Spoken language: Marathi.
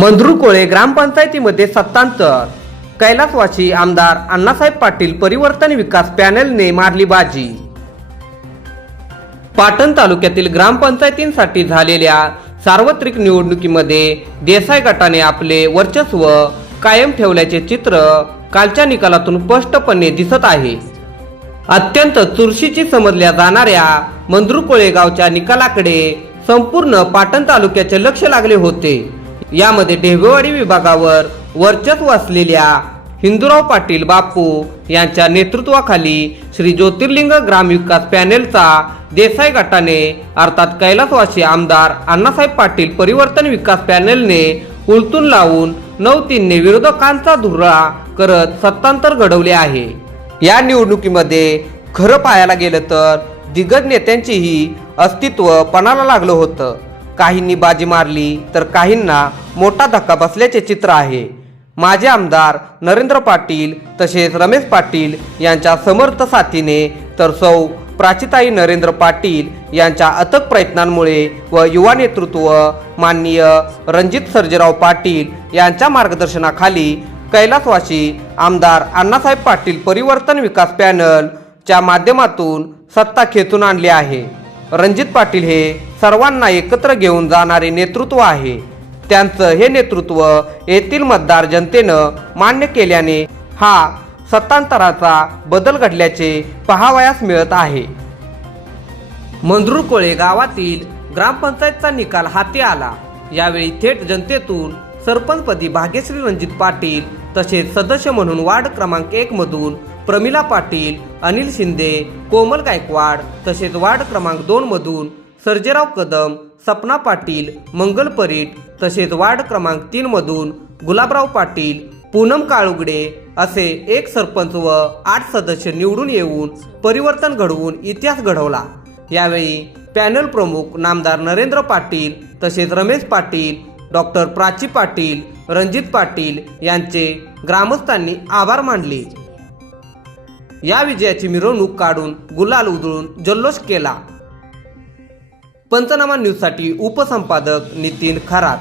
मंद्रुकोळे ग्रामपंचायतीमध्ये सत्तांतर. कैलासवासी आमदार अण्णासाहेब पाटील परिवर्तन विकास पॅनलने मारली बाजी. पाटण तालुक्यातील ग्रामपंचायतींसाठी झालेल्या सार्वत्रिक निवडणुकीमध्ये देसाई गटाने आपले वर्चस्व कायम ठेवल्याचे चित्र कालच्या निकालातून स्पष्टपणे दिसत आहे. अत्यंत चुरशीची समजल्या जाणाऱ्या मंद्रुकोळे गावच्या निकालाकडे संपूर्ण पाटण तालुक्याचे लक्ष लागले होते. यामध्ये ढेबेवाडी विभागावर वर्चस्व असलेल्या हिंदूराव पाटील बापू यांच्या नेतृत्वाखाली श्री ज्योतिर्लिंग ग्रामविकास पॅनेलचा देसाई गटाने अर्थात कैलासवासी आमदार अण्णासाहेब पाटील परिवर्तन विकास पॅनेलने उलटून लावून नऊ तीनने विरोधकांचा धुरळा करत सत्तांतर घडवले आहे. या निवडणुकीमध्ये खरं पाहायला गेलं तर दिग्गज नेत्यांचीही अस्तित्व पणाला लागलं होतं. काहींनी बाजी मारली तर काहींना मोठा धक्का बसल्याचे चित्र आहे. माझे आमदार नरेंद्र पाटील तसेच रमेश पाटील यांच्या समर्थ साथीने तर सौ प्राचिताई नरेंद्र पाटील यांच्या अथक प्रयत्नांमुळे व युवा नेतृत्व माननीय रणजित सर्जेराव पाटील यांच्या मार्गदर्शनाखाली कैलासवासी आमदार अण्णासाहेब पाटील परिवर्तन विकास पॅनलच्या माध्यमातून सत्ता खेचून आणली आहे. रणजित पाटील हे सर्वांना एकत्र घेऊन जाणारे नेतृत्व आहे. त्यांचं हे नेतृत्व येथील मतदार जनतेनं मान्य केल्याने हा सत्तांतराचा बदल घडल्याचे पाहावयास मिळत आहे. मंजरूरकोळे गावातील ग्रामपंचायतचा निकाल हाती आला. यावेळी थेट जनतेतून सरपंचपदी भाग्यश्री रणजित पाटील तसेच सदस्य म्हणून वार्ड क्रमांक एक मधून प्रमिला पाटील अनिल शिंदे कोमल गायकवाड तसेच वार्ड क्रमांक दोन मधून सर्जेराव कदम सपना पाटील मंगल परीट तसेच वार्ड क्रमांक तीनमधून गुलाबराव पाटील पूनम काळुगडे असे एक सरपंच व आठ सदस्य निवडून येऊन परिवर्तन घडवून इतिहास घडवला. यावेळी पॅनल प्रमुख नामदार नरेंद्र पाटील तसेच रमेश पाटील डॉक्टर प्राची पाटील रणजित पाटील यांचे ग्रामस्थांनी आभार मानले. या विजयाची मिरवणूक काढून गुलाल उधळून जल्लोष केला. पंचनामा न्यूजसाठी उपसंपादक नितीन खरात.